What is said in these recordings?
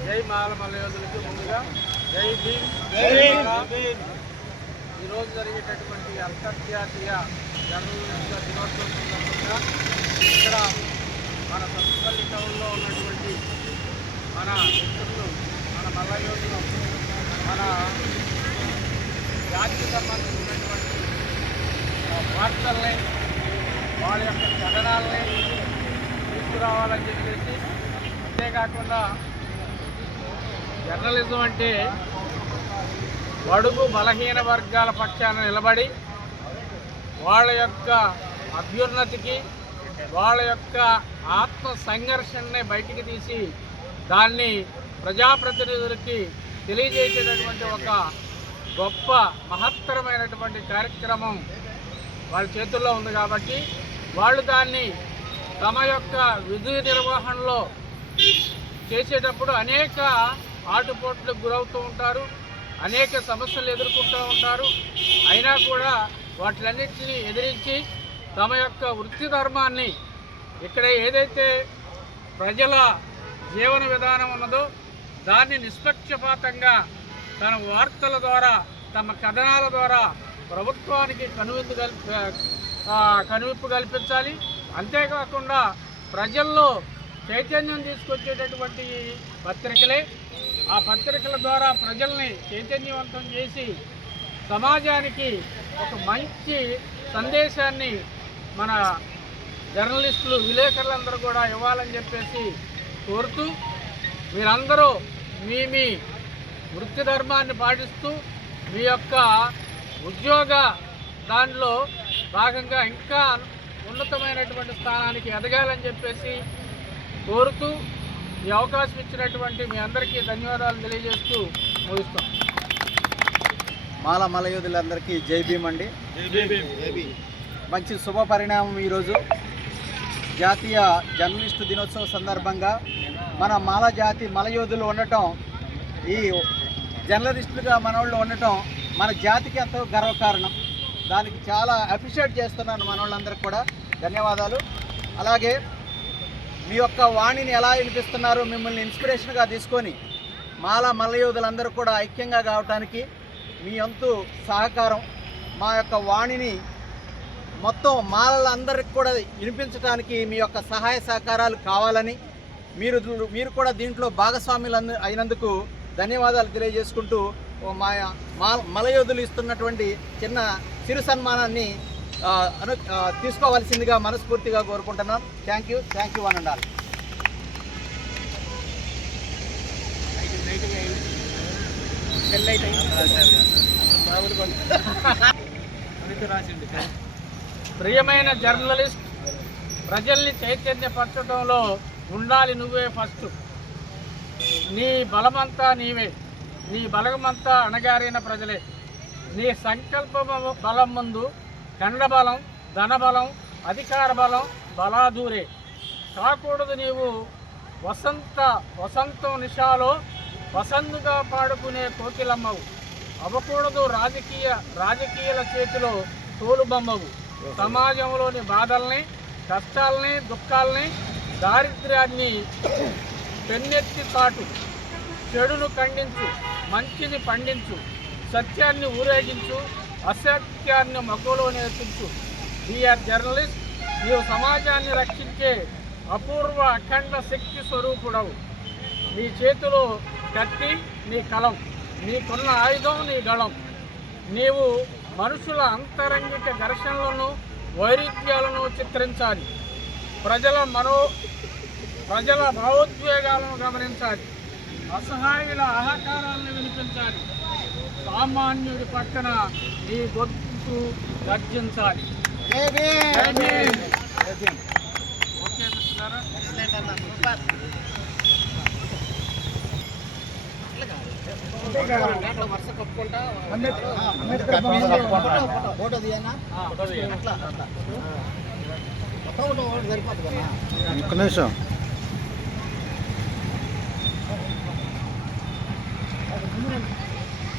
జై మాల మల్లయోధులకి ముందుగా జై భీమ్. ఈరోజు జరిగేటటువంటి అంతర్జాతీయ జర్నలిస్టుల దినోత్సవం సందర్భంగా ఇక్కడ మన సత్తుపల్లి టౌన్లో ఉన్నటువంటి మన మిత్రులు మన మల్లయోధులు మన జాతికి సంబంధించినటువంటి వార్తల్ని వాళ్ళ యొక్క కథనాల్ని తీసుకురావాలని చెప్పేసి అంతేకాకుండా జర్నలిజం అంటే బడుగు బలహీన వర్గాల పక్షాన నిలబడి వాళ్ళ యొక్క అభ్యున్నతికి వాళ్ళ యొక్క ఆత్మ సంఘర్షణని బయటికి తీసి దాన్ని ప్రజాప్రతినిధులకి తెలియజేసేటటువంటి ఒక గొప్ప మహత్తరమైనటువంటి కార్యక్రమం వాళ్ళ చేతుల్లో ఉంది కాబట్టి వాళ్ళు దాన్ని తమ యొక్క విధి నిర్వహణలో చేసేటప్పుడు అనేక ఆటుపోట్లకు గురవుతూ ఉంటారు అనేక సమస్యలు ఎదుర్కొంటూ ఉంటారు. అయినా కూడా వాటిలన్నింటినీ ఎదిరించి తమ యొక్క వృత్తి ధర్మాన్ని ఇక్కడ ఏదైతే ప్రజల జీవన విధానం ఉన్నదో దాన్ని నిష్పక్షపాతంగా తన వార్తల ద్వారా తమ కథనాల ద్వారా ప్రభుత్వానికి కనువిందు కనువిప్పు కల్పించాలి. అంతేకాకుండా ప్రజల్లో చైతన్యం తీసుకొచ్చేటటువంటి పత్రికలే ఆ పత్రికల ద్వారా ప్రజల్ని చైతన్యవంతం చేసి సమాజానికి ఒక మంచి సందేశాన్ని మన జర్నలిస్టులు విలేకరులందరూ కూడా ఇవ్వాలని చెప్పేసి కోరుతూ మీరందరూ మీ మీ వృత్తి ధర్మాన్ని పాటిస్తూ మీ యొక్క ఉద్యోగ దానిలో భాగంగా ఇంకా ఉన్నతమైనటువంటి స్థానానికి ఎదగాలని చెప్పేసి కోరుతూ ఈ అవకాశం ఇచ్చినటువంటి మీ అందరికీ ధన్యవాదాలు తెలియజేస్తూ ముగిస్తాం. మాల మలయోధులందరికీ జై భీమ్ అండి. మంచి శుభ పరిణామం ఈరోజు. జాతీయ జర్నలిస్టు దినోత్సవం సందర్భంగా మన మాల జాతి మలయోధులు ఉండటం ఈ జర్నలిస్టులుగా మన వాళ్ళు ఉండటం మన జాతికి ఎంతో గర్వకారణం. దానికి చాలా అప్రిషియేట్ చేస్తున్నాను మన కూడా. ధన్యవాదాలు. అలాగే మీ యొక్క వాణిని ఎలా వినిపిస్తున్నారో మిమ్మల్ని ఇన్స్పిరేషన్గా తీసుకొని మాల మల్లయోధులందరూ కూడా ఐక్యంగా కావటానికి మీ అంతు సహకారం మా యొక్క వాణిని మొత్తం మాలలందరికి కూడా వినిపించడానికి మీ యొక్క సహాయ సహకారాలు కావాలని మీరు మీరు కూడా దీంట్లో భాగస్వాములు అంద- అయినందుకు ధన్యవాదాలు తెలియజేసుకుంటూ మలయోధులు ఇస్తున్నటువంటి చిన్న చిరు సన్మానాన్ని అను తీసుకోవాల్సిందిగా మనస్ఫూర్తిగా కోరుకుంటున్నాం. థ్యాంక్ యూ థ్యాంక్ యూ అని ఉండాలి ప్రియమైన జర్నలిస్ట్ ప్రజల్ని చైతన్యపరచడంలో ఉండాలి నువ్వే ఫస్ట్ నీ బలమంతా నీవే. నీ బలగమంతా అణగారిన ప్రజలే. నీ సంకల్ప బలం ముందు ఖండబలం ధనబలం అధికార బలం బలాదూరే. కాకూడదు నీవు వసంత వసంతం నిషాలో వసంతుగా పాడుకునే కోకిలమ్మవు. అవ్వకూడదు రాజకీయ రాజకీయాల చేతిలో తోలుబొమ్మవు. సమాజంలోని బాధల్ని కష్టాలని దుఃఖాల్ని దారిద్ర్యాన్ని పెన్నెత్తి చాటు చెడును ఖండించు మంచిని పండించు సత్యాన్ని ఊరేగించు అసత్యాన్ని మగలో నేర్పించు ఆర్ జర్నలిస్ట్ నీవు సమాజాన్ని రక్షించే అపూర్వ అఖండ శక్తి స్వరూపుడవు. నీ చేతిలో కత్తి నీ కలం నీకున్న ఆయుధం నీ గళం నీవు మనుషుల అంతరంగిక ఘర్షణలను వైరుధ్యాలను చిత్రించాలి. ప్రజల మనో ప్రజల భావోద్వేగాలను గమనించాలి. అసహాయుల అహకారాలను వినిపించాలి. సామాన్యుడి పక్కన నీ గొంతు గర్జించాలి. ఓకే ఫోటో తీయనా ఫోటో ఒక్క నిమిషం రైట్. థ్యాంక్ యూ తమ్ముడు.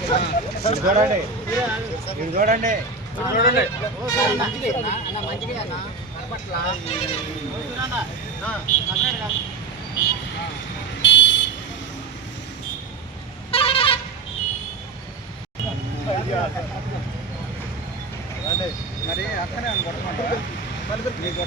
చూడండి చూడండి చూడండి మరి అక్కనే అనుకుంటున్నాను మీకు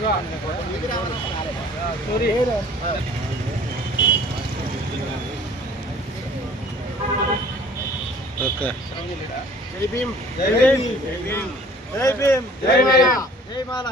కొట్టమను. జై భీమ్ జై భీమ్ జై భీమ్ జై మాల జై మాల